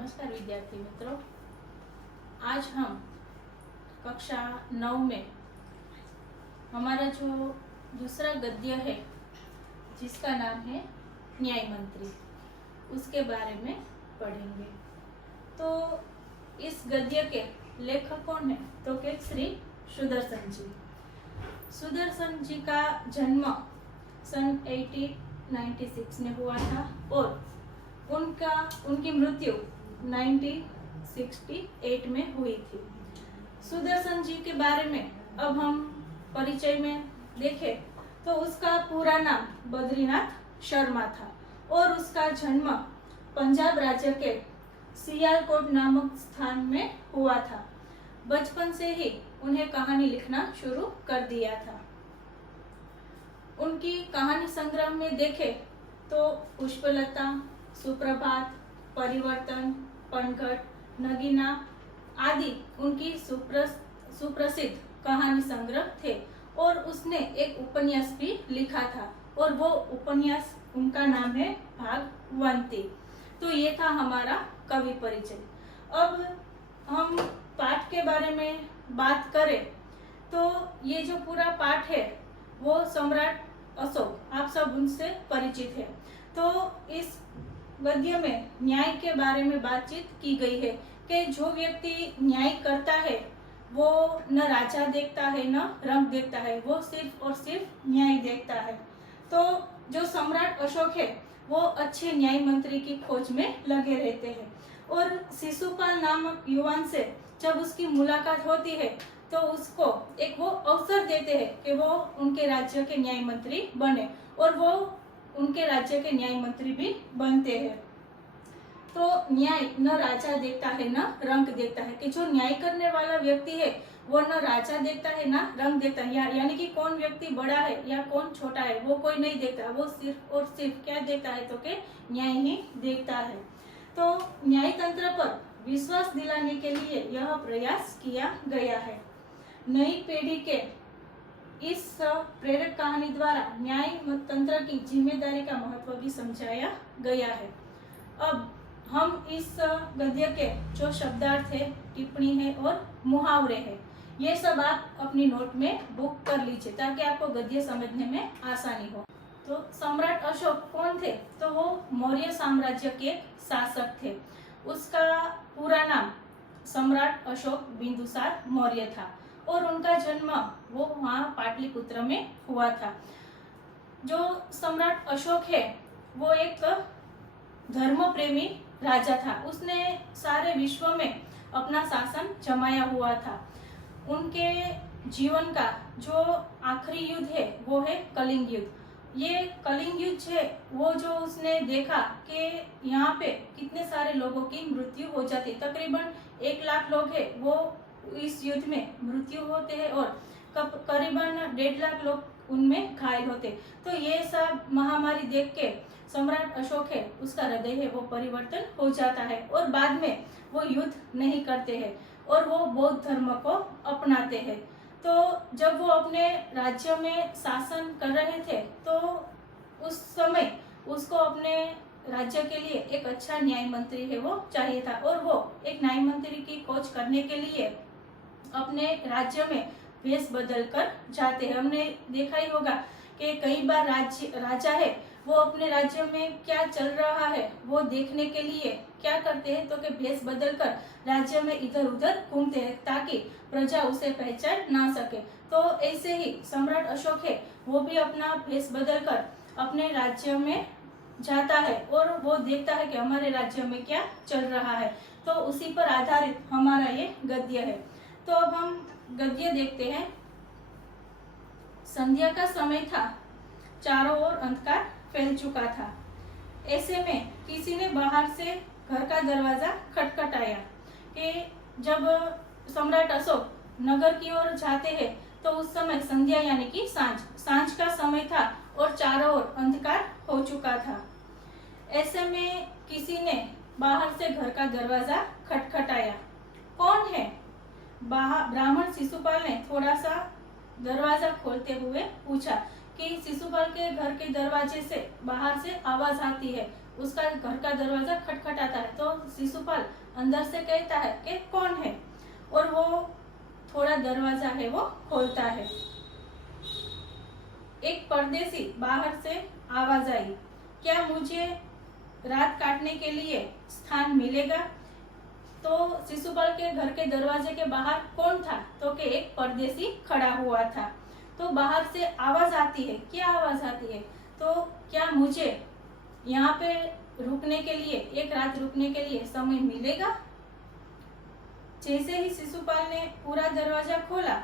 नमस्कार विद्यार्थी मित्रों, आज हम कक्षा 9 में हमारा जो दूसरा गद्य है जिसका नाम है न्याय मंत्री, उसके बारे में पढ़ेंगे। तो इस गद्य के लेखक कौन है? तो के श्री सुदर्शन जी। सुदर्शन जी का जन्म सन 1896 में हुआ था और उनकी मृत्यु 1968 में हुई थी। सुदर्शन जी के बारे में अब हम परिचय में देखें तो उसका पूरा नाम बद्रीनाथ शर्मा था और उसका जन्म पंजाब राज्य के सियालकोट नामक स्थान में हुआ था। बचपन से ही उन्हें कहानी लिखना शुरू कर दिया था। उनकी कहानी संग्रह में देखें तो पुष्पलता, सुप्रभात, परिवर्तन, पनघट, नगीना आदि उनकी सुप्रसिद्ध कहानी संग्रह थे और उसने एक उपन्यास भी लिखा था और वो उपन्यास उनका नाम है भागवंती। तो ये था हमारा कवि परिचय। अब हम पाठ के बारे में बात करें तो ये जो पूरा पाठ है वो सम्राट अशोक, आप सब उनसे परिचित है। तो इस गद्य में न्याय के बारे में बातचीत की गई है कि जो व्यक्ति न्याय करता है वो न राजा देखता है न रंग देखता है, वो सिर्फ और सिर्फ न्याय देखता है। तो जो सम्राट अशोक है वो अच्छे न्याय मंत्री की खोज में लगे रहते हैं और शिशुपाल नामक युवान से जब उसकी मुलाकात होती है तो उसको एक वो अवसर देते हैं कि वो उनके राज्य के न्याय मंत्री बने और वो उनके राज्य के न्याय मंत्री भी बनते हैं। तो न्याय न राजा देखता है न रंग देखता है, कि जो न्याय करने वाला व्यक्ति है वो न राजा देखता है न रंग देखता है, यानी कि कौन व्यक्ति बड़ा है या कौन छोटा है वो कोई नहीं देखता, वो सिर्फ और सिर्फ क्या देखता है तो के न्याय ही देखता है। तो न्याय तंत्र पर विश्वास दिलाने के लिए यह प्रयास किया गया है। नई पीढ़ी के इस प्रेरक कहानी द्वारा न्याय तंत्र की जिम्मेदारी का महत्व भी समझाया गया है। अब हम इस गद्य के जो शब्दार्थ है, टिप्पणी है और मुहावरे है, ये सब आप अपनी नोट में बुक कर लीजिए ताकि आपको गद्य समझने में आसानी हो। तो सम्राट अशोक कौन थे? तो वो मौर्य साम्राज्य के शासक थे। उसका पूरा नाम सम्राट अशोक बिंदुसार मौर्य था और उनका जन्म वो वहाँ पाटलिपुत्र में हुआ था। जो सम्राट अशोक है वो एक धर्म प्रेमी राजा था। उसने सारे विश्व में अपना शासन जमाया हुआ था। उनके जीवन का जो आखिरी युद्ध है वो है कलिंग युद्ध। ये कलिंग युद्ध है वो जो उसने देखा कि यहाँ पे कितने सारे लोगों की मृत्यु हो जाती, तकरीबन 1 लाख लोग है वो इस युद्ध में मृत्यु होते हैं और करीबन 1.5 लाख लोग उनमें घायल होते। तो ये सब महामारी देख के सम्राट अशोक है उसका हृदय है वो परिवर्तन हो जाता है और बाद में वो युद्ध नहीं करते हैं और वो बौद्ध धर्म को अपनाते हैं। तो जब वो अपने राज्य में शासन कर रहे थे तो उस समय उसको अपने राज्य के लिए एक अच्छा न्याय मंत्री है वो चाहिए था और वो एक न्याय मंत्री की खोज करने के लिए अपने राज्य में भेष बदल कर जाते हैं। हमने देखा ही होगा कि कई बार राजा है वो अपने राज्य में क्या चल रहा है वो देखने के लिए क्या करते हैं तो कि भेष बदल कर राज्य में इधर उधर घूमते हैं ताकि प्रजा उसे पहचान ना सके। तो ऐसे ही सम्राट अशोक है वो भी अपना भेष बदल कर अपने राज्य में जाता है और वो देखता है कि हमारे राज्य में क्या चल रहा है। तो उसी पर आधारित हमारा ये गद्य है। तो अब हम गद्य देखते हैं। संध्या का समय था, चारों ओर अंधकार फैल चुका था। ऐसे में किसी ने बाहर से घर का दरवाजा खटखटाया कि जब सम्राट अशोक नगर की ओर जाते हैं तो उस समय संध्या यानी कि सांझ का समय था और चारों ओर अंधकार हो चुका था। ऐसे में किसी ने बाहर से घर का दरवाजा खटखटाया। कौन है? ब्राह्मण शिशुपाल ने थोड़ा सा दरवाजा खोलते हुए पूछा कि शिशुपाल के घर के दरवाजे से बाहर से आवाज आती है। उसका घर का दरवाजा खटखटाता है। तो शिशुपाल अंदर से कहता है कि कौन है, और वो थोड़ा दरवाजा है वो खोलता है। एक परदेसी बाहर से आवाज आई, क्या मुझे रात काटने के लिए स्थान मिलेगा? तो शिशुपाल के घर के दरवाजे के बाहर कौन था? तो कि एक परदेसी खड़ा हुआ था। तो बाहर से आवाज आती है। क्या आवाज आती है? तो क्या मुझे यहाँ पे रुकने के लिए, एक रात रुकने के लिए समय मिलेगा? जैसे ही शिशुपाल ने पूरा दरवाजा खोला,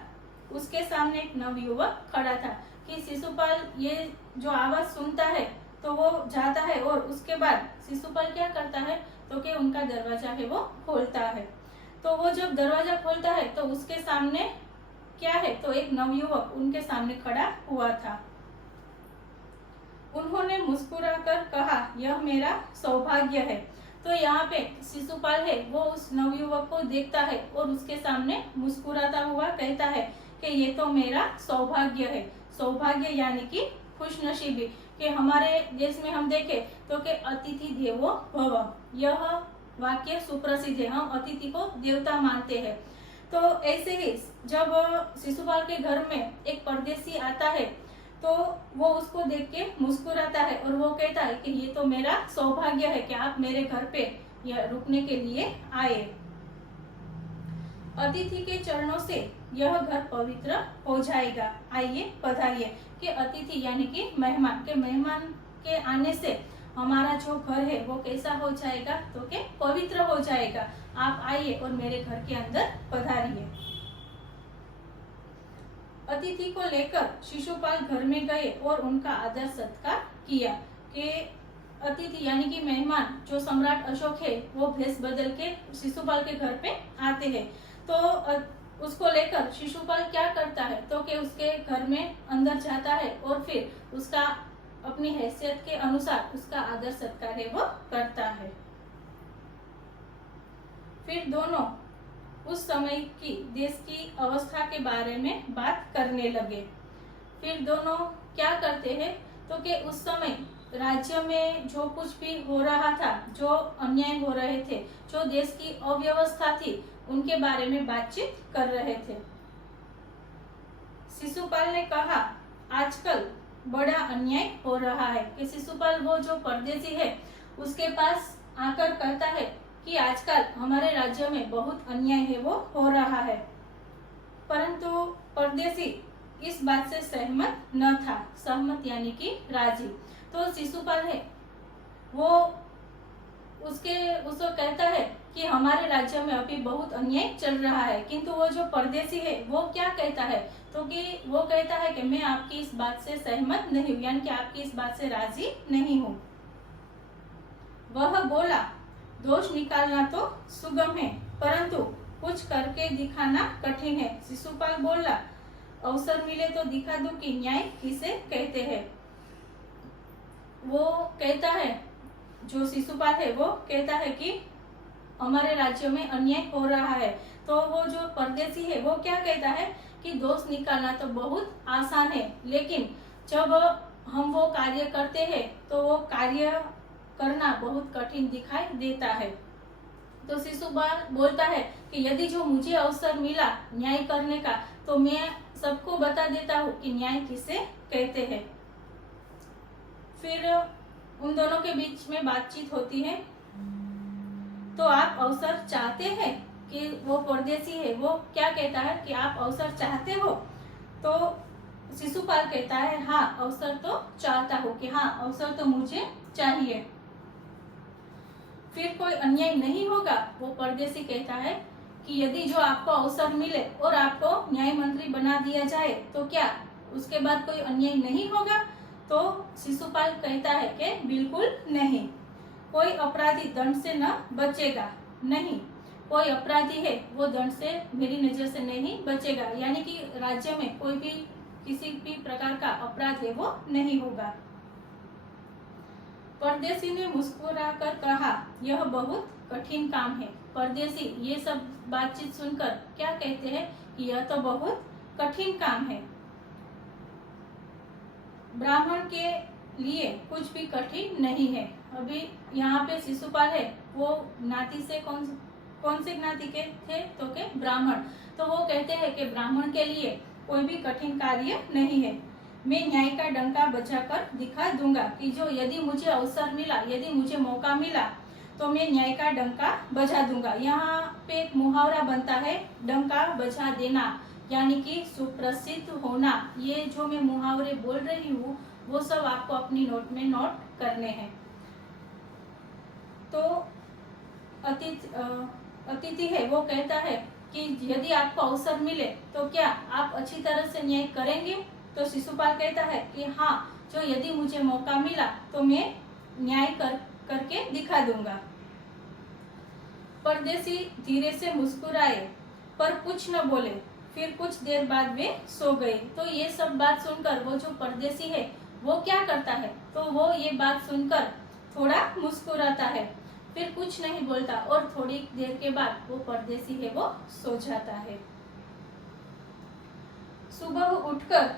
उसके सामने एक नवयुवक खड़ा था। कि शिशुपाल ये जो आवाज सुनता है तो वो जाता है, और उसके बाद शिशुपाल क्या करता है? तो कि उनका दरवाजा है वो खोलता है। तो वो जब दरवाजा खोलता है तो उसके सामने क्या है? तो एक नवयुवक उनके सामने खड़ा हुआ था। उन्होंने मुस्कुराकर कहा, यह मेरा सौभाग्य है। तो यहाँ पे शिशुपाल है वो उस नवयुवक को देखता है और उसके सामने मुस्कुराता हुआ कहता है कि ये तो मेरा सौभाग्य है। सौभाग्य यानी कि खुशनसीबी। कि हमारे देश में हम देखें तो कि अतिथि देवो भव, यह वाक्य सुप्रसिद्ध है। हम अतिथि को देवता मानते हैं। तो ऐसे ही जब शिशुपाल के घर में एक परदेसी आता है तो वो उसको देख के मुस्कुराता है और वो कहता है कि ये तो मेरा सौभाग्य है कि आप मेरे घर पे रुकने के लिए आए। अतिथि के चरणों से यह घर पवित्र हो जाएगा, आइए पधारिए। कि अतिथि यानी कि मेहमान, के मेहमान के आने से हमारा जो घर है वो कैसा हो जाएगा? तो कि पवित्र हो जाएगा। आप आइए और मेरे घर के अंदर पधारिए। अतिथि को लेकर शिशुपाल घर में गए और उनका आदर सत्कार किया। कि अतिथि यानी कि मेहमान जो सम्राट अशोक है वो भेष बदल के शिशुपाल के घर पे आते हैं। तो उसको लेकर शिशुपाल क्या करता है? तो कि उसके घर में अंदर जाता है और फिर उसका अपनी हैसियत के अनुसार उसका आदर सत्कार है वो करता है। फिर दोनों उस समय की देश की अवस्था के बारे में बात करने लगे। फिर दोनों क्या करते हैं? तो कि उस समय राज्य में जो कुछ भी हो रहा था, जो अन्याय हो रहे थे, जो देश की अव्यवस्था थी, उनके बारे में बातचीत कर रहे थे। शिशुपाल ने कहा, आजकल बड़ा अन्याय हो रहा है। कि शिशुपाल वो जो परदेसी है उसके पास आकर कहता है कि आजकल हमारे राज्य में बहुत अन्याय है वो हो रहा है। परंतु परदेसी इस बात से सहमत न था। सहमत यानी कि राजी। तो शिशुपाल है वो उसको कहता है कि हमारे राज्य में अभी बहुत अन्याय चल रहा है। किंतु वो जो परदेसी है वो क्या कहता है? तो कि वो कहता है कि मैं आपकी इस बात से सहमत नहीं हूँ, यानी कि आपकी इस बात से राजी नहीं हूँ। वह बोला, दोष निकालना तो सुगम है परंतु कुछ करके दिखाना कठिन है। शिशुपाल बोला, अवसर मिले तो दिखा दूं कि न्याय किसे कहते हैं। वो कहता है, जो शिशुपाल है वो कहता है कि हमारे राज्य में अन्याय हो रहा है। तो वो जो परदेसी है वो क्या कहता है कि दोष निकालना तो बहुत आसान है, लेकिन जब हम वो कार्य करते हैं तो वो कार्य करना बहुत कठिन दिखाई देता है। तो शिशुपाल बोलता है कि यदि जो मुझे अवसर मिला न्याय करने का तो मैं सबको बता देता हूँ कि न्याय किसे कहते हैं। फिर उन दोनों के बीच में बातचीत होती है। तो आप अवसर चाहते हैं? कि वो परदेसी है वो क्या कहता है कि आप अवसर चाहते हो? तो शिशुपाल कहता है, हाँ अवसर तो चाहता हूँ, कि हाँ अवसर तो मुझे चाहिए। फिर कोई अन्याय नहीं होगा? वो परदेसी कहता है कि यदि जो आपको अवसर मिले और आपको न्याय मंत्री बना दिया जाए तो क्या उसके बाद कोई अन्याय नहीं होगा? तो शिशुपाल कहता है कि बिल्कुल नहीं। कोई अपराधी दंड से न बचेगा। नहीं, कोई अपराधी है वो दंड से मेरी नजर से नहीं बचेगा, यानी कि राज्य में कोई भी किसी भी प्रकार का अपराध है वो नहीं होगा। परदेसी ने मुस्कुराकर कहा, यह बहुत कठिन काम है। परदेसी ये सब बातचीत सुनकर क्या कहते हैं कि यह तो बहुत कठिन काम है। ब्राह्मण के लिए कुछ भी कठिन नहीं है। अभी यहाँ पे शिशुपाल है वो ज्ञाति से कौन से ज्ञाति के थे तो के ब्राह्मण। तो वो कहते हैं कि ब्राह्मण के लिए कोई भी कठिन कार्य नहीं है, मैं न्याय का डंका बजाकर दिखा दूंगा कि जो यदि मुझे अवसर मिला, यदि मुझे मौका मिला तो मैं न्याय का डंका बजा दूंगा। यहाँ पे एक मुहावरा बनता है, डंका बजा देना यानी कि सुप्रसिद्ध होना। ये जो मैं मुहावरे बोल रही हूँ वो सब आपको अपनी नोट में नोट करने हैं। तो अतिथि है वो कहता है कि यदि आपको अवसर मिले तो क्या आप अच्छी तरह से न्याय करेंगे। तो शिशुपाल कहता है कि हाँ, जो यदि मुझे मौका मिला तो मैं न्याय करके दिखा दूंगा। परदेसी धीरे से मुस्कुराए पर कुछ न बोले, फिर कुछ देर बाद वे सो गए। तो ये सब बात सुनकर वो जो परदेसी है वो क्या करता है, तो वो ये बात सुनकर थोड़ा मुस्कुराता है, फिर कुछ नहीं बोलता और थोड़ी देर के बाद वो परदेसी है वो सो जाता है। सुबह उठकर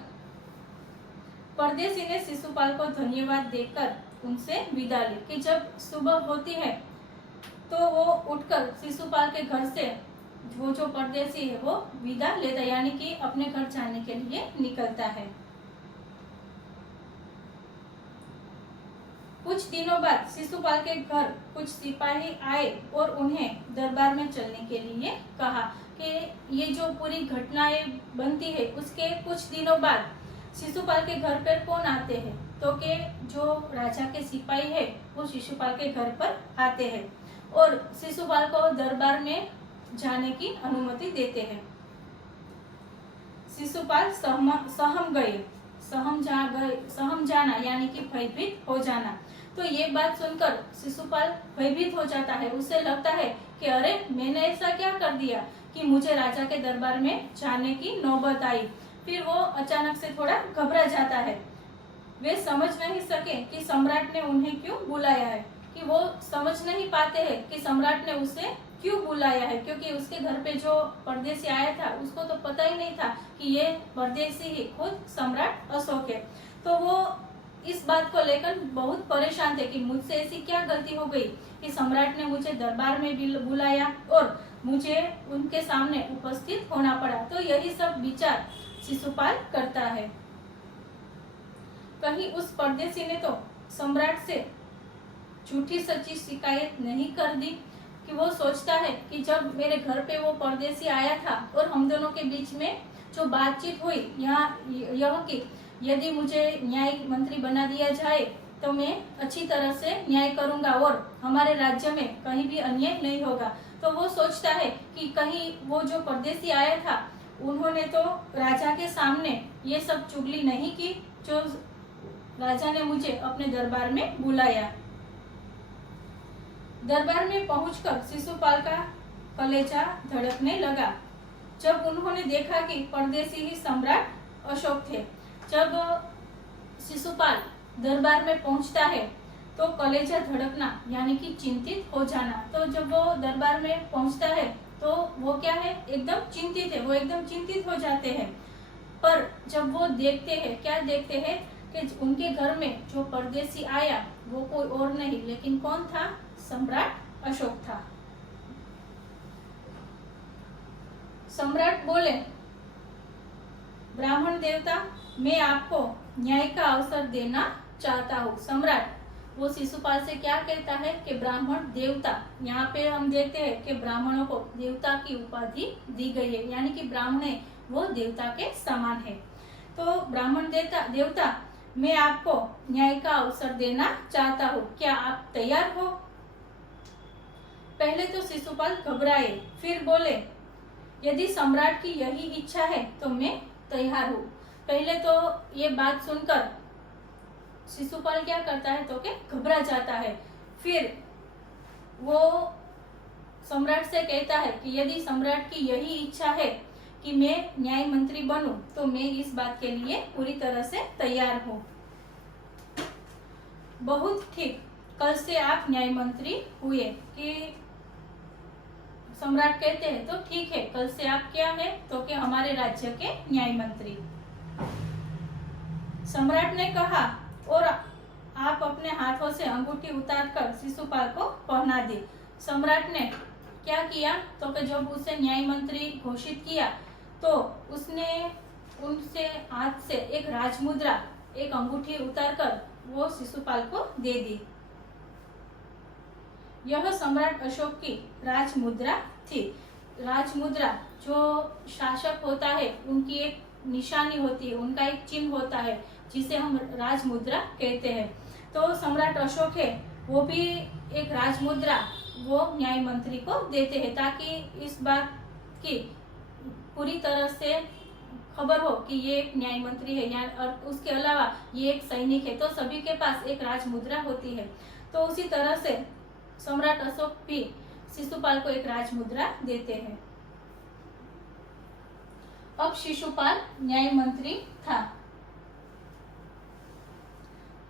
परदेसी ने शिशुपाल को धन्यवाद देकर उनसे विदा ली कि जब सुबह होती है तो वो उठकर शिशुपाल के घर से वो जो परदेसी है वो विदा लेता है, यानी कि अपने घर जाने के लिए निकलता है। कुछ दिनों बाद शिशुपाल के घर कुछ सिपाही आए और उन्हें दरबार में चलने के लिए कहा कि ये जो पूरी घटनाएं बनती है उसके कुछ दिनों बाद शिशुपाल के घर पर कौन आते हैं, तो के जो राजा के सिपाही है वो शिशुपाल के घर पर आते हैं और शिशुपाल को दरबार में जाने की अनुमति देते हैं। शिशुपाल सहम जाना यानी कि भयभीत हो जाना। तो ये बात सुनकर शिशुपाल भयभीत हो जाता है, उसे लगता है कि अरे मैंने ऐसा क्या कर दिया कि मुझे राजा के दरबार में जाने की नौबत आई। फिर वो अचानक से थोड़ा घबरा जाता है। वे समझ नहीं सके कि सम्राट ने उन्हें क्यों बुलाया है, कि वो समझ नहीं पाते हैं कि सम्राट ने उसे क्यों बुलाया है, क्योंकि उसके घर पे जो परदेसी आया था उसको तो पता ही नहीं था कि ये परदेसी ही खुद सम्राट अशोक है। तो वो इस बात को लेकर बहुत परेशान थे कि मुझसे ऐसी क्या गलती हो गई कि सम्राट ने मुझे दरबार में बुलाया और मुझे उनके सामने उपस्थित होना पड़ा। तो यही सब विचार शिशुपाल करता है। कहीं उस परदेसी ने तो सम्राट से झूठी सच्ची शिकायत नहीं कर दी कि वो सोचता है कि जब मेरे घर पे वो परदेसी आया था और हम दोनों के बीच में जो बातचीत हुई यह कि यदि मुझे न्याय मंत्री बना दिया जाए तो मैं अच्छी तरह से न्याय करूंगा और हमारे राज्य में कहीं भी अन्याय नहीं होगा। तो वो सोचता है कि कहीं वो जो परदेसी आया था उन्होंने तो राजा के सामने ये सब चुगली नहीं की जो राजा ने मुझे अपने दरबार में बुलाया। दरबार में पहुंचकर शिशुपाल का कलेजा धड़कने लगा जब उन्होंने देखा कि परदेसी ही सम्राट अशोक थे। जब शिशुपाल दरबार में पहुंचता है तो कलेजा धड़कना यानी कि चिंतित हो जाना। तो जब वो दरबार में पहुंचता है तो वो क्या है, एकदम चिंतित है, वो एकदम चिंतित हो जाते हैं। पर जब वो देखते हैं, क्या देखते हैं कि उनके घर में जो परदेसी आया वो कोई और नहीं लेकिन कौन था, सम्राट अशोक था। सम्राट बोले, ब्राह्मण देवता मैं आपको न्याय का अवसर देना चाहता हूँ। सम्राट वो शिशुपाल से क्या कहता है कि ब्राह्मण देवता। यहाँ पे हम देखते हैं कि ब्राह्मणों को देवता की उपाधि दी गई है, यानी कि ब्राह्मण वो देवता के समान है। तो ब्राह्मण देवता मैं आपको न्याय का अवसर देना चाहता हूँ, क्या आप तैयार हो। पहले तो शिशुपाल घबराए, फिर बोले यदि सम्राट की यही इच्छा है तो मैं तैयार हूँ। पहले तो ये बात सुनकर शिशुपाल क्या करता है तो के घबरा जाता है। फिर वो सम्राट से कहता है कि यदि सम्राट की यही इच्छा है कि मैं न्याय मंत्री बनूं तो मैं इस बात के लिए पूरी तरह से तैयार हूँ। बहुत ठीक, कल से आप न्याय मंत्री हुए। कि सम्राट कहते हैं तो ठीक है, कल से आप क्या है तो कि हमारे राज्य के न्याय मंत्री। सम्राट ने कहा और आप अपने हाथों से अंगूठी उतारकर शिशुपाल को पहना दी। सम्राट ने क्या किया तो कि जब उसे न्याय मंत्री घोषित किया तो उसने उनसे हाथ से एक राजमुद्रा, एक अंगूठी उतारकर वो शिशुपाल को दे दी। यह सम्राट अशोक की राजमुद्रा थी। राजमुद्रा जो शासक होता है उनकी एक निशानी होती है, उनका एक चिन्ह होता है जिसे हम राजमुद्रा कहते हैं। तो सम्राट अशोक है वो भी एक राजमुद्रा वो न्याय मंत्री को देते हैं ताकि इस बात की पूरी तरह से खबर हो कि ये एक न्याय मंत्री है या और उसके अलावा ये एक सैनिक है, तो सभी के पास एक राजमुद्रा होती है। तो उसी तरह से सम्राट अशोक भी शिशुपाल को एक राजमुद्रा देते हैं। अब शिशुपाल न्याय मंत्री था।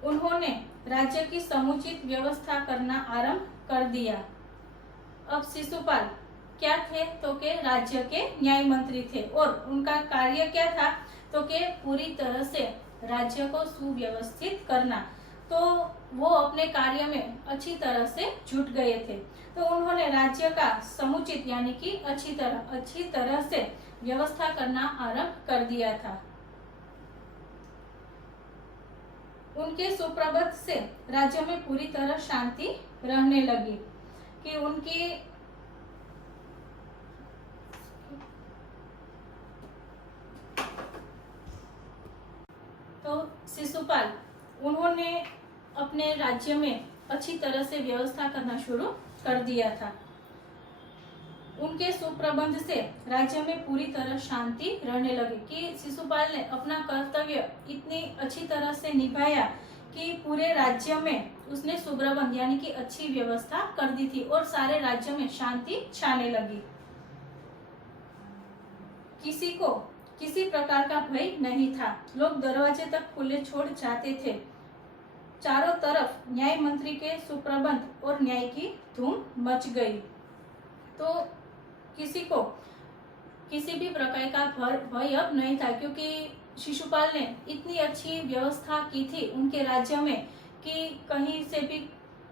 उन्होंने राज्य की समुचित व्यवस्था करना आरंभ कर दिया। अब शिशुपाल क्या थे तो के राज्य के न्याय मंत्री थे और उनका कार्य क्या था तो के पूरी तरह से राज्य को सुव्यवस्थित करना। तो वो अपने कार्य में अच्छी तरह से जुट गए थे। तो उन्होंने राज्य का समुचित यानी कि अच्छी तरह से व्यवस्था करना आरंभ कर दिया था। उनके सुप्रबंध से राज्य में पूरी तरह शांति रहने लगी कि उनकी तो शिशुपाल उन्होंने अपने राज्य में अच्छी तरह से व्यवस्था करना शुरू कर दिया था। उनके सुप्रबंध से राज्य में पूरी तरह शांति रहने लगी कि शिशुपाल ने अपना कर्तव्य इतनी अच्छी तरह से निभाया कि पूरे राज्य में उसने सुप्रबंध यानी कि अच्छी व्यवस्था कर दी थी और सारे राज्य में शांति छाने लगी। किसी को किसी प्रकार का भय नहीं था। लोग दरवाजे तक खुले छोड़ जाते थे। चारों तरफ न्याय मंत्री के सुप्रबंध और न्याय की धूम मच गई। तो किसी को किसी भी प्रकार का भय अब नहीं था क्योंकि शिशुपाल ने इतनी अच्छी व्यवस्था की थी उनके राज्य में कि कहीं से भी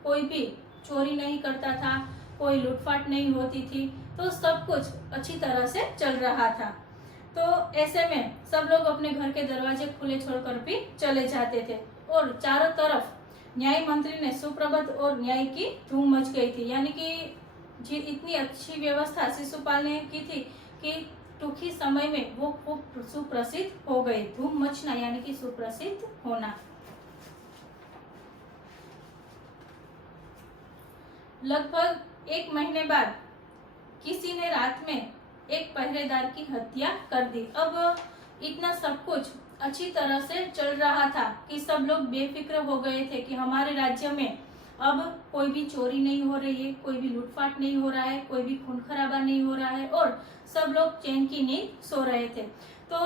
कोई भी चोरी नहीं करता था, कोई लूटपाट नहीं होती थी, तो सब कुछ अच्छी तरह से चल रहा था। तो ऐसे में सब लोग अपने घर के दरवाजे खुले छोड़कर भी चले जाते थे और चारों तरफ न्याय मंत्री ने सुप्रबंध और न्याय की धूम मच गई थी। यानी कि इतनी अच्छी व्यवस्था शिशुपाल ने की थी कि टूंक ही समय में वो खूब सुप्रसिद्ध हो गए। धूम मचना यानी कि सुप्रसिद्ध होना। लगभग 1 महीने बाद किसी ने रात में एक पहरेदार की हत्या कर दी। अब इतना सब कुछ अच्छी तरह से चल रहा था कि सब लोग बेफिक्र हो गए थे कि हमारे राज्य में अब कोई भी चोरी नहीं हो रही है, कोई भी लूटपाट नहीं हो रहा है, कोई भी खून खराबा नहीं हो रहा है और सब लोग चैन की नींद सो रहे थे। तो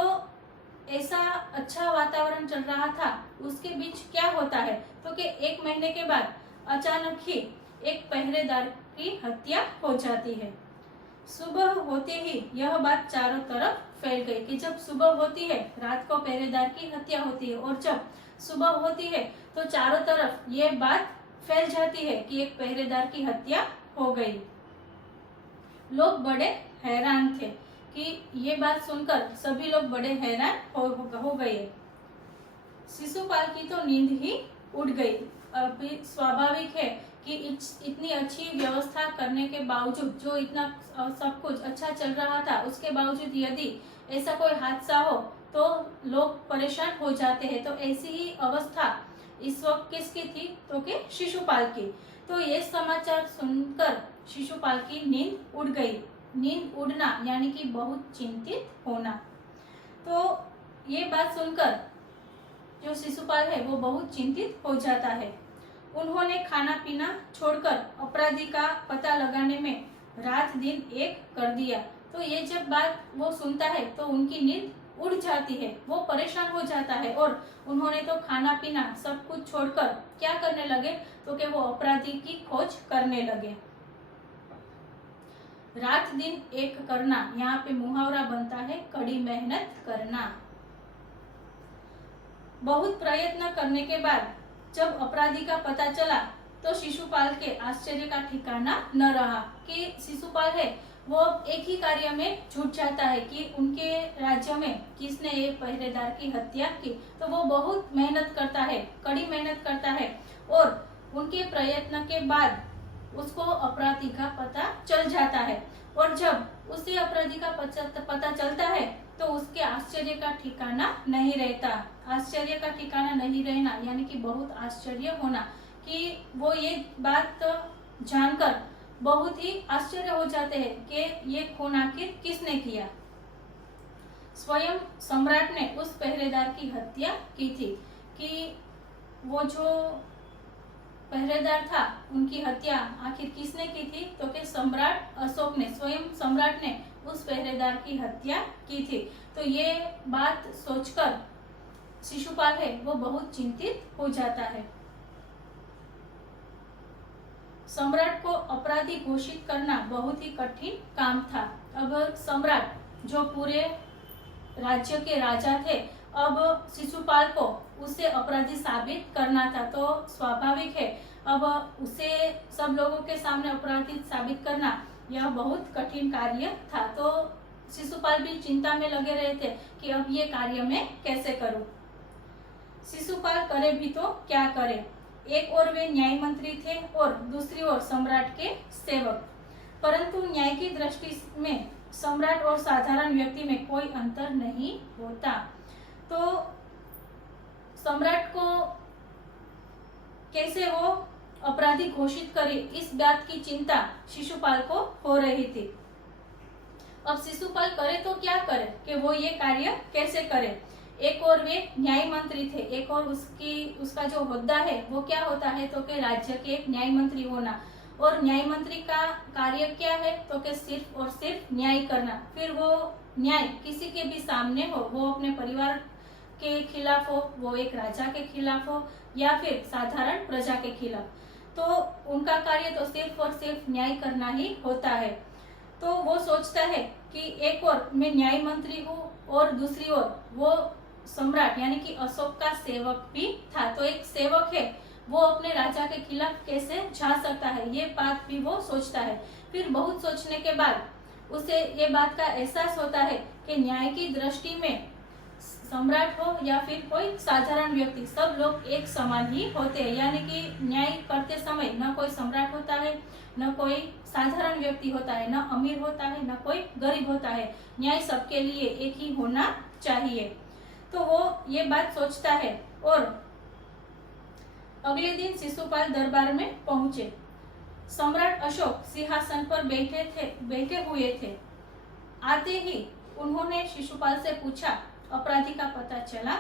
ऐसा अच्छा वातावरण चल रहा था। उसके बीच क्या होता है तो कि 1 महीने के बाद अचानक ही एक पहरेदार की हत्या हो जाती है। सुबह होते ही यह बात चारों तरफ फैल गई कि जब सुबह होती है रात को पहरेदार की हत्या होती है और जब सुबह होती है तो चारों तरफ ये बात फैल जाती है कि एक पहरेदार की हत्या हो गई। लोग बड़े हैरान थे कि ये बात सुनकर सभी लोग बड़े हैरान हो गए। शिशुपाल की तो नींद ही उड़ गई। अभी स्वाभाविक है कि इतनी अच्छी व्यवस्था करने के बावजूद जो इतना सब कुछ अच्छा चल रहा था उसके बावजूद यदि ऐसा कोई हादसा हो तो लोग परेशान हो जाते हैं। तो ऐसी ही अवस्था इस वक्त किसकी थी तो कि शिशुपाल की। तो ये समाचार सुनकर शिशुपाल की नींद उड़ गई। नींद उड़ना यानी कि बहुत चिंतित होना। तो ये बात सुनकर जो शिशुपाल है वो बहुत चिंतित हो जाता है। उन्होंने खाना पीना छोड़कर अपराधी का पता लगाने में रात दिन एक कर दिया। तो ये जब बात वो सुनता है तो उनकी नींद उड़ जाती है, वो परेशान हो जाता है और उन्होंने तो खाना पीना सब कुछ छोड़कर क्या करने लगे तो कि वो अपराधी की खोज करने लगे। रात दिन एक करना, यहाँ पे मुहावरा बनता है कड़ी मेहनत करना। बहुत प्रयत्न करने के बाद जब अपराधी का पता चला तो शिशुपाल के आश्चर्य का ठिकाना न रहा कि शिशुपाल है वो एक ही कार्य में जुट जाता है कि उनके राज्य में किसने एक पहरेदार की हत्या की। तो वो बहुत मेहनत करता है, कड़ी मेहनत करता है और उनके प्रयत्न के बाद उसको अपराधी का पता चल जाता है। और जब उसे अपराधी का पता चलता है तो उसके आश्चर्य का ठिकाना नहीं रहता। आश्चर्य का ठिकाना नहीं रहना यानी कि बहुत आश्चर्य होना कि वो ये बात जानकर बहुत ही आश्चर्य हो जाते हैं कि ये खून आखिर किसने किया। स्वयं सम्राट ने उस पहरेदार की हत्या की थी कि वो जो पहरेदार था उनकी हत्या आखिर किसने की थी तो कि सम्राट अशोक ने, स्वयं सम्राट ने उस पहरेदार की हत्या की थी। तो ये बात सोचकर शिशुपाल है वो बहुत चिंतित हो जाता है। सम्राट को अपराधी घोषित करना बहुत ही कठिन काम था। अब सम्राट जो पूरे राज्य के राजा थे, अब शिशुपाल को उसे अपराधी साबित करना था। तो स्वाभाविक है अब उसे सब लोगों के सामने अपराधी साबित करना यह बहुत कठिन कार्य था। तो शिशुपाल भी चिंता में लगे रहे थे कि अब ये कार्य मैं कैसे करूं। शिशुपाल करे भी तो क्या करे। एक और वे न्याय मंत्री थे और दूसरी ओर सम्राट के सेवक। परंतु न्याय की दृष्टि में सम्राट और साधारण व्यक्ति में कोई अंतर नहीं होता। तो सम्राट को कैसे वो अपराधी घोषित करे इस बात की चिंता शिशुपाल को हो रही थी। अब शिशुपाल करे तो क्या करे कि वो ये कार्य कैसे करे। एक और वे न्याय मंत्री थे, एक और उसका जो होद्दा है वो क्या होता है तो कि राज्य के एक न्याय मंत्री होना। और न्याय मंत्री का कार्य क्या है तो कि सिर्फ और सिर्फ न्याय करना। फिर वो न्याय किसी के भी सामने हो, वो अपने परिवार के खिलाफ हो, वो एक राजा के खिलाफ हो या फिर साधारण प्रजा के खिलाफ, तो उनका कार्य तो सिर्फ और सिर्फ न्याय करना ही होता है। तो वो सोचता है कि एक और मैं न्याय मंत्री हूँ और दूसरी ओर वो सम्राट यानी कि अशोक का सेवक भी था। तो एक सेवक है वो अपने राजा के खिलाफ कैसे जा सकता है, ये बात भी वो सोचता है। फिर बहुत सोचने के बाद उसे ये बात का एहसास होता है कि न्याय की दृष्टि में सम्राट हो या फिर कोई साधारण व्यक्ति, सब लोग एक समान ही होते हैं। यानी कि न्याय करते समय न कोई सम्राट होता है, न कोई साधारण व्यक्ति होता है, न अमीर होता है, न कोई गरीब होता है। न्याय सबके लिए एक ही होना चाहिए। तो वो ये बात सोचता है और अगले दिन शिशुपाल दरबार में पहुंचे। सम्राट अशोक सिंहासन पर बैठे हुए थे। आते ही उन्होंने शिशुपाल से पूछा, अपराधी का पता चला।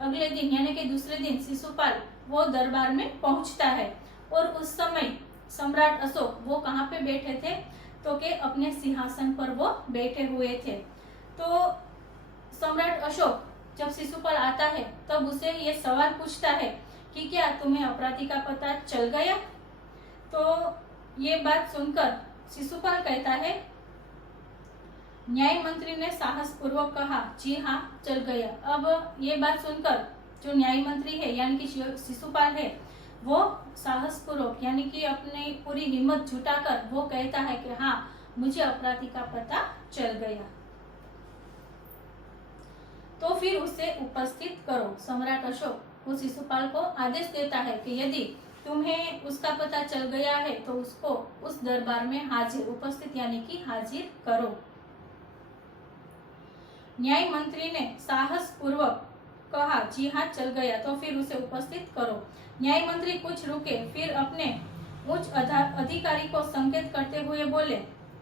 अगले दिन यानी कि दूसरे दिन शिशुपाल वो दरबार में पहुंचता है और उस समय सम्राट अशोक वो कहाँ पे बैठे थे तो के अपने सिंहासन पर वो बैठे हुए थे। तो सम्राट अशोक जब शिशुपाल आता है तब उसे ये सवाल पूछता है कि क्या तुम्हें अपराधी का पता चल गया। तो ये बात सुनकर शिशुपाल कहता है, न्याय मंत्री ने साहस पूर्वक कहा, जी हाँ चल गया। अब ये बात सुनकर जो न्याय मंत्री है यानी कि शिशुपाल है वो साहस पूर्वक यानी कि अपनी पूरी हिम्मत जुटाकर वो कहता है कि हाँ मुझे अपराधी का पता चल गया। तो फिर उसे उपस्थित करो। सम्राट अशोक वो शिशुपाल को आदेश देता है कि यदि तुम्हें उसका पता चल गया है तो उसको उस दरबार में हाजिर उपस्थित यानी कि हाजिर करो। न्याय मंत्री ने साहस पूर्वक कहा, जी हाँ चल गया। तो फिर उसे उपस्थित करो। न्याय मंत्री कुछ रुके, फिर अपने उच्च अधिकारी को संकेत करते हुए बोले,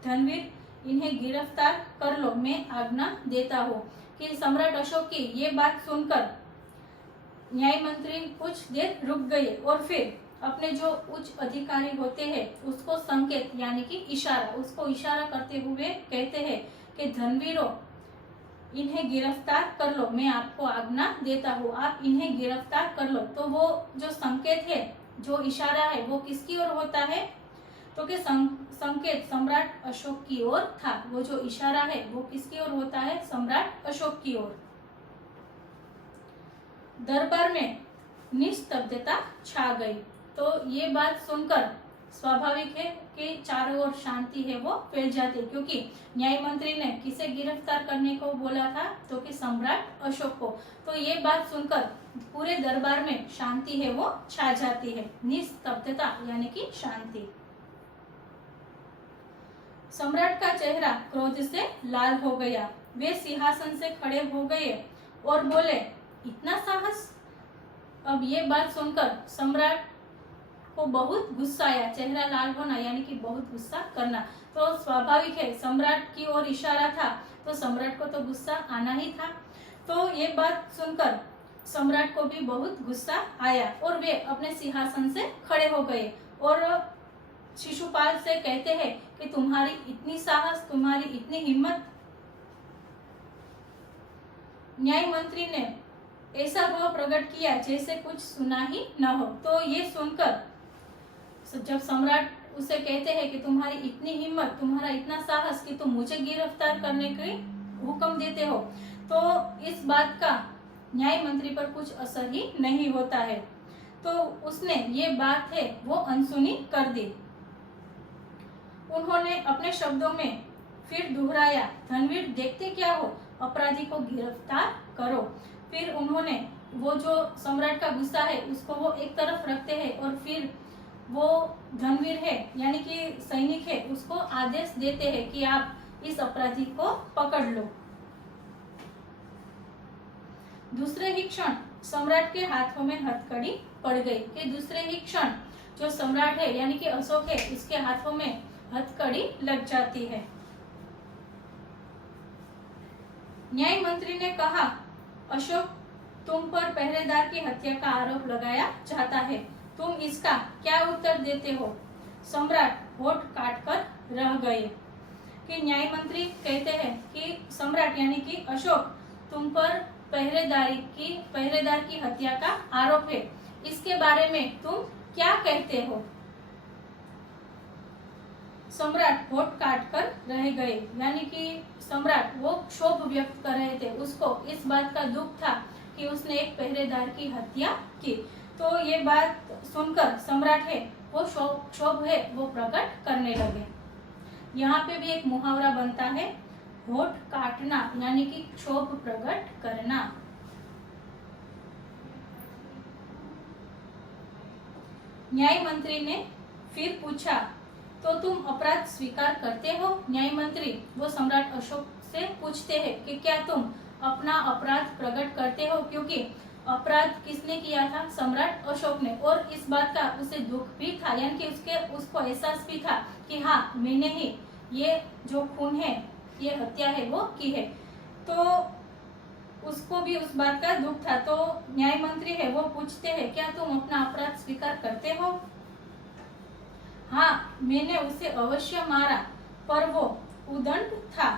धनवीर इन्हें गिरफ्तार कर लो, मैं आज्ञा देता हूँ। कि सम्राट अशोक की ये बात सुनकर न्याय मंत्री कुछ देर रुक गए और फिर अपने जो उच्च अधिकारी होते हैं उसको संकेत यानी कि इशारा, उसको इशारा करते हुए कहते हैं कि धनवीरों इन्हें गिरफ्तार कर लो, मैं आपको आज्ञा देता हूँ, आप इन्हें गिरफ्तार कर लो। तो वो जो संकेत है, जो इशारा है वो किसकी ओर होता है तो कि संकेत सम्राट अशोक की ओर था। वो जो इशारा है वो किसकी ओर होता है, सम्राट अशोक की ओर। दरबार में निस्तब्धता छा गई। तो ये बात सुनकर स्वाभाविक है कि चारों ओर शांति है वो फैल जाती है, क्योंकि न्याय मंत्री ने किसे गिरफ्तार करने को बोला था, तो कि सम्राट अशोक को। तो ये बात सुनकर पूरे दरबार में शांति है वो छा जाती है, निस्तब्धता यानी कि शांति। सम्राट का चेहरा क्रोध से लाल हो गया। वे सिंहासन से खड़े हो गए और बोले, इतना साहस। अब ये बात सुनकर सम्राट को बहुत गुस्सा आया। चेहरा लाल होना यानी कि बहुत गुस्सा करना, तो स्वाभाविक है, सम्राट की ओर इशारा था तो सम्राट को तो गुस्सा आना ही था। तो ये बात सुनकर सम्राट को भी बहुत गुस्सा आया और वे अपने सिंहासन से खड़े हो गए और शिशुपाल से कहते हैं कि तुम्हारी इतनी साहस, तुम्हारी इतनी हिम्मत। न्याय मंत्री ने ऐसा भाव प्रकट किया जैसे कुछ सुना ही न हो। तो ये सुनकर जब सम्राट उसे कहते हैं कि तुम्हारी इतनी हिम्मत, तुम्हारा इतना साहस कि तुम मुझे गिरफ्तार करने की हुक्म देते हो, तो इस बात का न्याय मंत्री पर कुछ असर ही नहीं होता है। तो उसने ये बात है वो अनसुनी कर दी। उन्होंने अपने शब्दों में फिर दोहराया, धनवीर देखते क्या हो, अपराधी को गिरफ्तार करो। फिर उन्होंने वो जो सम्राट का गुस्सा है उसको वो एक तरफ रखते हैं और फिर वो धनवीर है यानी कि सैनिक है उसको आदेश देते हैं कि आप इस अपराधी को पकड़ लो। दूसरे ही क्षण सम्राट के हाथों में हथकड़ी पड़ गई। कि दूसरे ही क्षण जो सम्राट है यानी कि अशोक है उसके हाथों में हथकड़ी लग जाती है। न्याय मंत्री ने कहा, अशोक, तुम पर पहरेदार की हत्या का आरोप लगाया जाता है, तुम इसका क्या उत्तर देते हो? सम्राट होठ काटकर रह गए। कि न्याय मंत्री कहते हैं कि सम्राट यानी कि अशोक, तुम पर पहरेदार की हत्या का आरोप है, इसके बारे में तुम क्या कहते हो? सम्राट होठ काटकर रह गए यानी कि सम्राट वो क्षोभ व्यक्त कर रहे थे, उसको इस बात का दुख था कि उसने एक पहरेदार की हत्या की। तो ये बात सुनकर सम्राट है वो क्षोभ है वो प्रकट करने लगे। यहाँ पे भी एक मुहावरा बनता है, होठ काटना यानी कि क्षोभ प्रकट करना। न्याय मंत्री ने फिर पूछा, तो तुम अपराध स्वीकार करते हो? न्याय मंत्री वो सम्राट अशोक से पूछते हैं कि क्या तुम अपना अपराध प्रकट करते हो, क्योंकि अपराध किसने किया था? सम्राट अशोक ने। और इस बात का उसे दुख भी था यानी कि उसको एहसास भी था कि हाँ, मैंने ही ये जो खून है, ये हत्या है वो की है। तो उसको भी उस बात का दुख था। तो न्याय मंत्री है वो पूछते हैं, क्या तुम अपना अपराध स्वीकार करते हो? हाँ, मैंने उसे अवश्य मारा, पर वो उदंड था।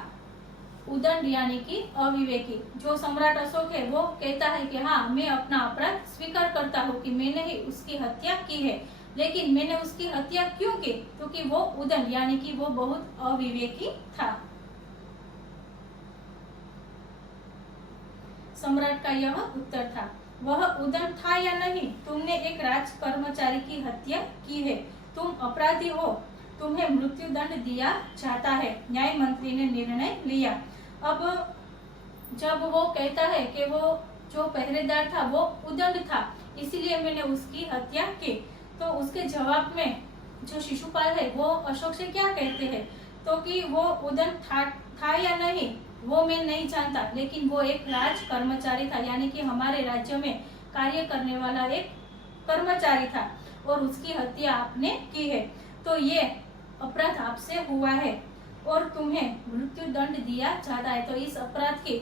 उदंड यानी कि अविवेकी। जो सम्राट अशोक है वो कहता है कि हाँ, मैं अपना अपराध स्वीकार करता हूँ कि मैंने ही उसकी हत्या की है, लेकिन मैंने उसकी हत्या क्यों की? क्योंकि वो उदंड यानी कि वो बहुत अविवेकी था। सम्राट का यह उत्तर था। वह उदंड था या नहीं, तुमने एक राज कर्मचारी की हत्या की है, तुम अपराधी हो, तुम्हें मृत्यु दंड दिया जाता है। न्याय मंत्री ने निर्णय लिया। अब जब वो कहता है कि वो जो पहरेदार था वो उदंड था, इसीलिए मैंने उसकी हत्या की, तो उसके जवाब में जो शिशुपाल है वो अशोक से क्या कहते हैं, तो कि वो उदंड था या नहीं वो मैं नहीं जानता, लेकिन वो एक राज कर्मचारी था यानी कि हमारे राज्य में कार्य करने वाला एक कर्मचारी था और उसकी हत्या आपने की है, तो ये अपराध आपसे हुआ है और तुम्हें मृत्यु दंड दिया जाता है। तो इस अपराध की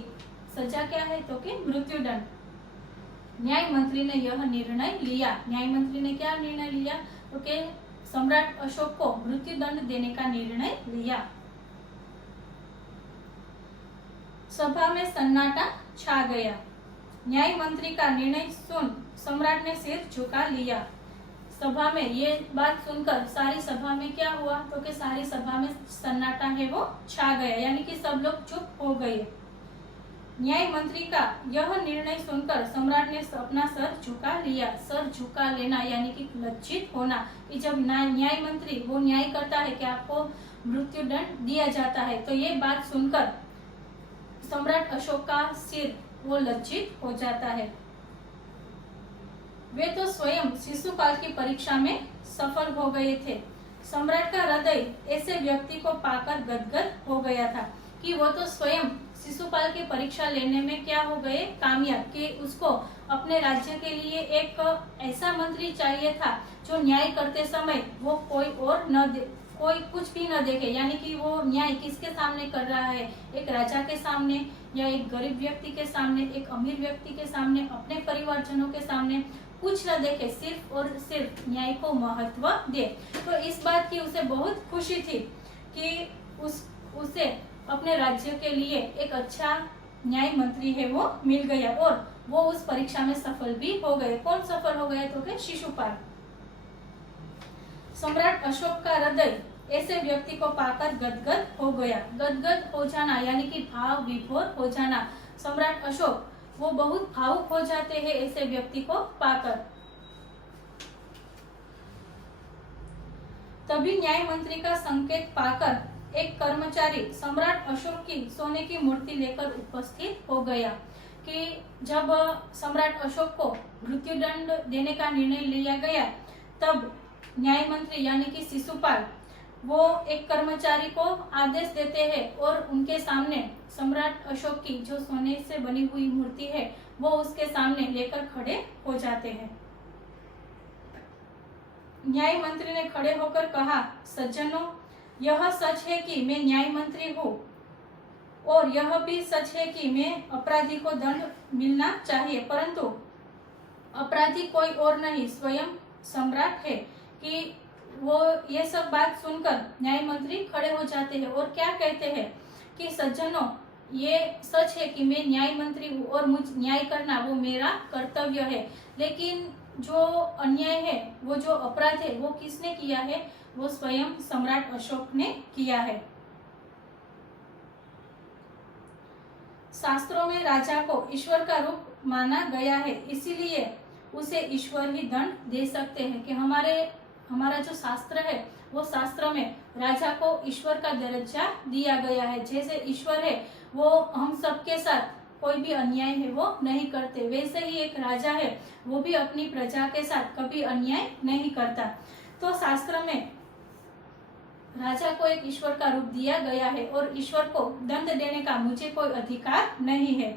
सजा क्या है, तो कि मृत्यु दंड। न्याय मंत्री ने यह निर्णय लिया। न्याय मंत्री ने क्या निर्णय लिया, तो कि सम्राट अशोक को मृत्यु दंड देने का निर्णय लिया। सभा में सन्नाटा छा गया। न्याय मंत्री का निर्णय सुन सम्राट ने सिर झुका लिया। सभा में ये बात सुनकर सारी सभा में क्या हुआ, तो कि सारी सभा में सन्नाटा है वो छा गया यानी कि सब लोग चुप हो गए। न्याय मंत्री का यह निर्णय सुनकर सम्राट ने अपना सर झुका लिया। सर झुका लेना यानी कि लज्जित होना, कि जब न्याय मंत्री वो न्याय करता है कि आपको मृत्युदंड दिया जाता है, तो ये बात सुनकर सम्राट अशोक का सिर वो लज्जित हो जाता है। वे तो स्वयं शिशुपाल की परीक्षा में सफल हो गए थे। सम्राट का हृदय ऐसे व्यक्ति को पाकर गदगद हो गया था कि वो तो स्वयं शिशुपाल की परीक्षा लेने में क्या हो गए, कामयाब, कि उसको अपने राज्य के लिए एक ऐसा मंत्री चाहिए था जो न्याय करते समय वो कोई कुछ भी न देखे, यानी कि वो न्याय किसके सामने कर रहा है, एक राजा के सामने या एक गरीब व्यक्ति के सामने, एक अमीर व्यक्ति के सामने, अपने परिवारजनों के सामने, कुछ न देखे, सिर्फ और सिर्फ न्याय को महत्व दे। तो इस बात की उसे बहुत खुशी थी कि उसे अपने राज्य के लिए एक अच्छा न्याय मंत्री है वो मिल गया, और वो उस परीक्षा में सफल भी हो गए। कौन सफल हो गए, तो शिशुपाल। सम्राट अशोक का हृदय ऐसे व्यक्ति को पाकर गदगद हो गया। गदगद हो जाना यानी कि भाव विभोर हो जाना। सम्राट अशोक वो बहुत भावुक हो जाते हैं ऐसे व्यक्ति को पाकर। तभी न्याय मंत्री का संकेत पाकर एक कर्मचारी सम्राट अशोक की सोने की मूर्ति लेकर उपस्थित हो गया, कि जब सम्राट अशोक को मृत्युदंड देने का निर्णय लिया गया, तब न्याय मंत्री यानी कि शिशुपाल वो एक कर्मचारी को आदेश देते हैं और उनके सामने सम्राट अशोक की जो सोने से बनी हुई मूर्ति है वो उसके सामने लेकर खड़े हो जाते हैं। न्याय मंत्री ने खड़े होकर कहा, सज्जनों, यह सच है कि मैं न्याय मंत्री हूँ, और यह भी सच है कि मैं अपराधी को दंड मिलना चाहिए, परंतु अपराधी कोई और नहीं, स्वयं सम्राट है। कि वो ये सब बात सुनकर न्याय मंत्री खड़े हो जाते हैं और क्या कहते हैं कि सज्जनों, ये सच है कि मैं न्याय मंत्री हूँ और मुझ न्याय करना वो मेरा कर्तव्य है, लेकिन जो अन्याय है, वो जो अपराध है, वो किसने किया है, वो स्वयं सम्राट अशोक ने किया है। शास्त्रों में राजा को ईश्वर का रूप माना गया है, इसीलिए उसे ईश्वर ही दंड दे सकते हैं। कि हमारा जो शास्त्र है वो शास्त्र में राजा को ईश्वर का दर्जा दिया गया है। जैसे ईश्वर है वो हम सबके साथ कोई भी अन्याय है वो नहीं करते, वैसे ही एक राजा है वो भी अपनी प्रजा के साथ कभी अन्याय नहीं करता। तो शास्त्र में राजा को एक ईश्वर का रूप दिया गया है और ईश्वर को दंड देने का मुझे कोई अधिकार नहीं है,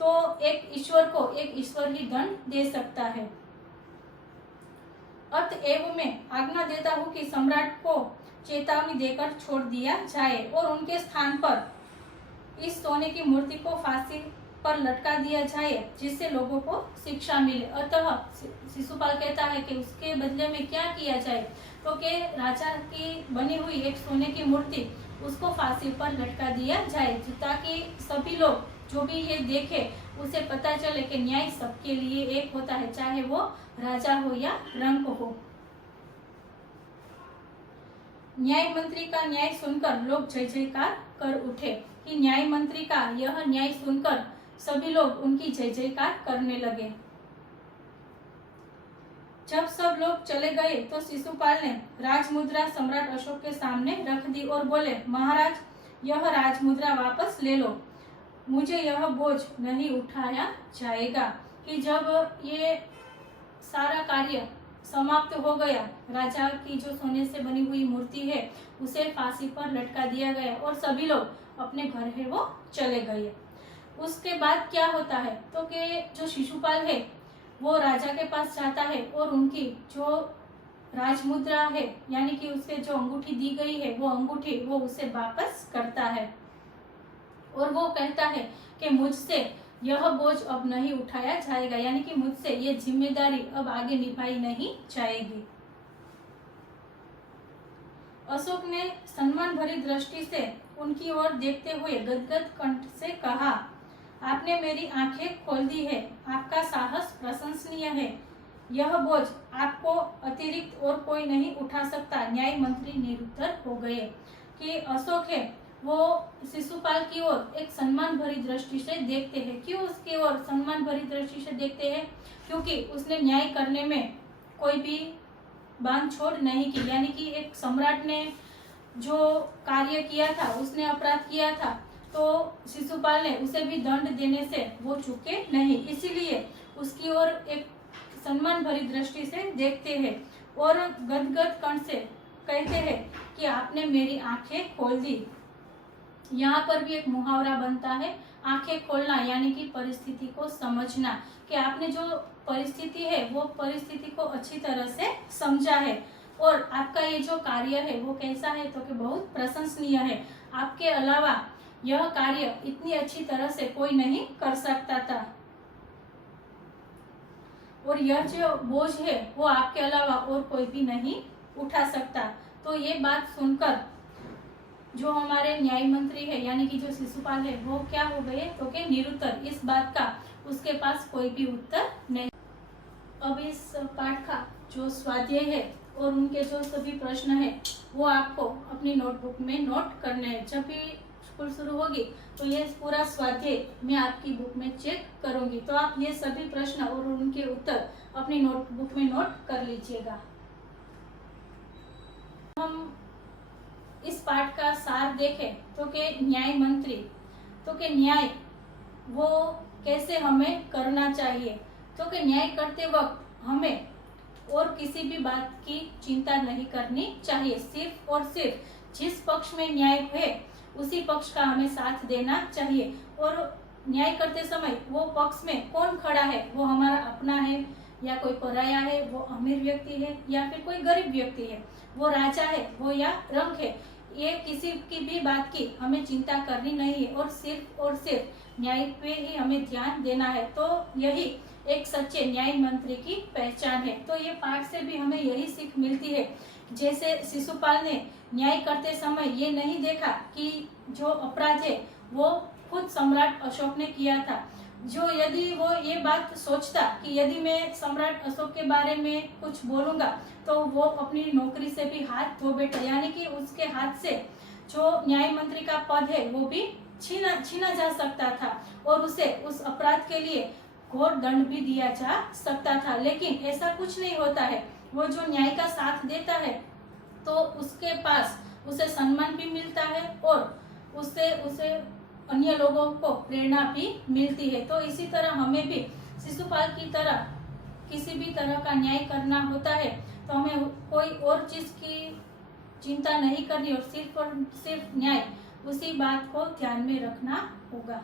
तो एक ईश्वर को एक ईश्वर ही दंड दे सकता है। अतएव मैं आज्ञा देता हूँ कि सम्राट को चेतावनी देकर छोड़ दिया जाए और उनके स्थान पर इस सोने की मूर्ति को फांसी पर लटका दिया जाए, जिससे लोगों को शिक्षा मिले। अतः शिशुपाल कहता है कि उसके बदले में क्या किया जाए, तो कि राजा की बनी हुई एक सोने की मूर्ति उसको फांसी पर लटका दिया जाए, ताकि सभी लोग जो भी ये देखे उसे पता चले कि न्याय सबके लिए एक होता है, चाहे वो राजा हो या रंक हो। न्याय मंत्री का न्याय सुनकर लोग जय जयकार कर उठे। कि न्याय मंत्री का यह न्याय सुनकर सभी लोग उनकी जय जयकार करने लगे। जब सब लोग चले गए तो शिशुपाल ने राजमुद्रा सम्राट अशोक के सामने रख दी और बोले, महाराज, यह राजमुद्रा वापस ले लो, मुझे यह बोझ नहीं उठाया जाएगा। कि जब ये सारा कार्य समाप्त हो गया, राजा की जो सोने से बनी हुई मूर्ति है उसे फांसी पर लटका दिया गया और सभी लोग अपने घर है वो चले गए। उसके बाद क्या होता है, तो कि जो शिशुपाल है वो राजा के पास जाता है और उनकी जो राजमुद्रा है यानी कि उससे जो अंगूठी दी गई है वो अंगूठी वो उसे वापस करता है और वो कहता है कि मुझसे यह बोझ अब नहीं उठाया जाएगा, यानी कि मुझसे ये जिम्मेदारी अब आगे निभाई नहीं जाएगी। अशोक ने सम्मान भरी दृष्टि से उनकी ओर देखते हुए गदगद कंठ से कहा, आपने मेरी आंखें खोल दी है, आपका साहस प्रशंसनीय है, यह बोझ आपको अतिरिक्त और कोई नहीं उठा सकता। न्याय मंत्री निरुत्तर हो गए। कि अशोक है वो शिशुपाल की ओर एक सम्मान भरी दृष्टि से देखते हैं। क्यों उसकी ओर सम्मान भरी दृष्टि से देखते हैं? क्योंकि उसने न्याय करने में कोई भी बांध छोड़ नहीं की, यानी कि एक सम्राट ने जो कार्य किया था, उसने अपराध किया था, तो शिशुपाल ने उसे भी दंड देने से वो चूके नहीं, इसीलिए उसकी ओर एक सम्मान भरी दृष्टि से देखते हैं और गदगद कंठ से कहते हैं कि आपने मेरी आंखें खोल दी। यहाँ पर भी एक मुहावरा बनता है, आंखें खोलना, यानी कि परिस्थिति को समझना, कि आपने जो परिस्थिति है वो परिस्थिति को अच्छी तरह से समझा है और आपका ये जो कार्य है वो कैसा है, तो कि बहुत प्रशंसनीय है। आपके अलावा यह कार्य इतनी अच्छी तरह से कोई नहीं कर सकता था और यह जो बोझ है वो आपके अलावा और कोई भी नहीं उठा सकता। तो ये बात सुनकर जो हमारे न्याय मंत्री है, यानी कि जो शिशुपाल है, वो क्या हो गए, तो कि निरुत्तर, इस बात का उसके पास कोई भी उत्तर नहीं। अब इस पाठ का जो स्वाध्याय है और उनके जो सभी प्रश्न है वो आपको अपनी नोटबुक में नोट करने हैं। जब भी स्कूल शुरू होगी तो ये पूरा स्वाध्याय मैं आपकी बुक में चेक करूंगी, तो आप ये सभी प्रश्न और उनके उत्तर अपनी नोटबुक में नोट कर लीजिएगा। हम इस पाठ का सार देखें तो कि न्याय मंत्री, तो कि न्याय वो कैसे हमें करना चाहिए, तो कि न्याय करते वक्त हमें और किसी भी बात की चिंता नहीं करनी चाहिए। सिर्फ और सिर्फ जिस पक्ष में न्याय है उसी पक्ष का हमें साथ देना चाहिए। और न्याय करते समय वो पक्ष में कौन खड़ा है, वो हमारा अपना है या कोई पराया है, वो अमीर व्यक्ति है या फिर कोई गरीब व्यक्ति है, वो राजा है वो या रंक है, ये किसी की भी बात की हमें चिंता करनी नहीं है और सिर्फ न्याय पे ही हमें ध्यान देना है। तो यही एक सच्चे न्याय मंत्री की पहचान है। तो ये पाठ से भी हमें यही सीख मिलती है, जैसे शिशुपाल ने न्याय करते समय ये नहीं देखा कि जो अपराध है वो खुद सम्राट अशोक ने किया था। जो यदि वो ये बात सोचता कि यदि मैं सम्राट अशोक के बारे में कुछ बोलूंगा तो वो अपनी नौकरी से भी हाथ धो बैठा, यानी कि उसके हाथ से जो न्याय मंत्री का पद है वो भी छीना जा सकता था और उसे उस अपराध के लिए घोर दंड भी दिया जा सकता था। लेकिन ऐसा कुछ नहीं होता है। वो जो न्याय का साथ देता है तो उसके पास उसे सम्मान भी मिलता है और उसे अन्य लोगों को प्रेरणा भी मिलती है। तो इसी तरह हमें भी शिशुपाल की तरह किसी भी तरह का न्याय करना होता है तो हमें कोई और चीज की चिंता नहीं करनी और सिर्फ न्याय, उसी बात को ध्यान में रखना होगा।